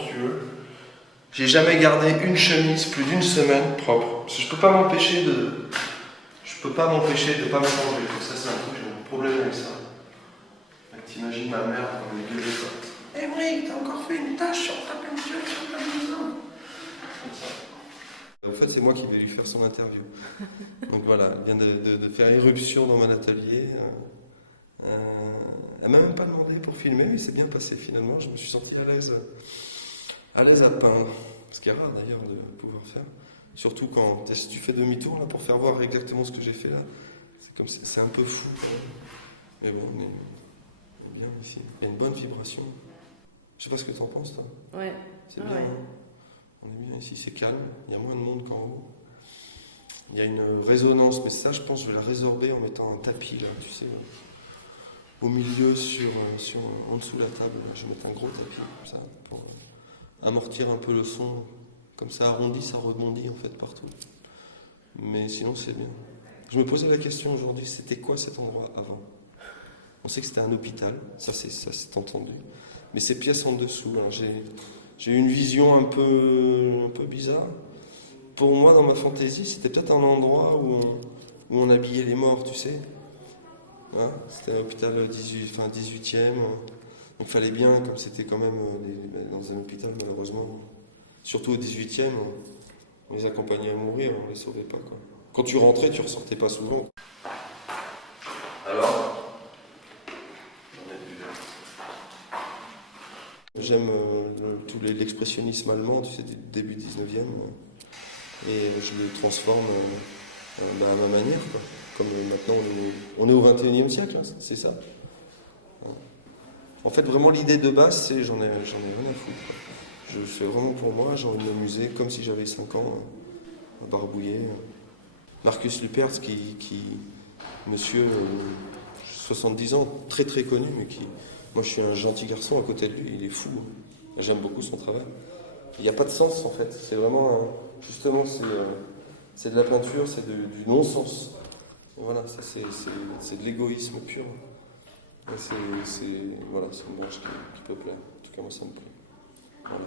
si tu veux. J'ai jamais gardé une chemise plus d'une semaine propre. Parce que je peux pas m'empêcher de. Je peux pas m'empêcher de pas me changer. Ça, c'est un truc, j'ai un problème avec ça. T'imagines ma mère quand elle est gueulée, quoi. Eh oui, t'as encore fait une tache sur ta peinture, sur ta maison. En fait, c'est moi qui vais lui faire son interview. Donc voilà, elle vient de faire irruption dans mon atelier. Elle m'a même pas demandé pour filmer, mais c'est bien passé finalement. Je me suis senti à l'aise à peindre. Ce qui est rare d'ailleurs de pouvoir faire. Surtout quand tu fais demi-tour là pour faire voir exactement ce que j'ai fait là. C'est un peu fou quand même. Mais bon, on est bien ici. Il y a une bonne vibration. Je sais pas ce que tu en penses toi. Ouais. C'est bien. Ouais. Hein, on est bien ici, c'est calme. Il y a moins de monde qu'en haut. Il y a une résonance, mais ça je pense que je vais la résorber en mettant un tapis là, tu sais. Au milieu, en dessous de la table, je vais mettre un gros tapis comme ça pour amortir un peu le son. Comme ça arrondi, ça rebondit en fait partout. Mais sinon c'est bien. Je me posais la question aujourd'hui, c'était quoi cet endroit avant? On sait que c'était un hôpital, ça c'est entendu. Mais ces pièces en dessous, hein, j'ai eu une vision un peu bizarre. Pour moi, dans ma fantaisie, c'était peut-être un endroit où on habillait les morts, tu sais. Hein, c'était un hôpital 18e. Il fallait bien, comme c'était quand même dans un hôpital, malheureusement, surtout au 18e, on les accompagnait à mourir, on les sauvait pas, quoi. Quand tu rentrais, tu ressortais pas souvent. Alors, j'aime l'expressionnisme allemand, tu sais, du début 19e, et je le transforme à ma manière, quoi. Comme maintenant on est au 21e siècle, hein, c'est ça. En fait, vraiment, l'idée de base, c'est j'en ai rien à foutre, quoi. Je fais vraiment pour moi, j'ai envie de m'amuser comme si j'avais 5 ans, à barbouiller. Marcus Lupertz, monsieur, 70 ans, très très connu, mais moi je suis un gentil garçon à côté de lui, il est fou. Hein. J'aime beaucoup son travail. Il n'y a pas de sens en fait, c'est vraiment, justement, c'est de la peinture, c'est du non-sens. Voilà, ça c'est de l'égoïsme pur. C'est une branche qui peut plaire. En tout cas, moi ça me plaît. Voilà.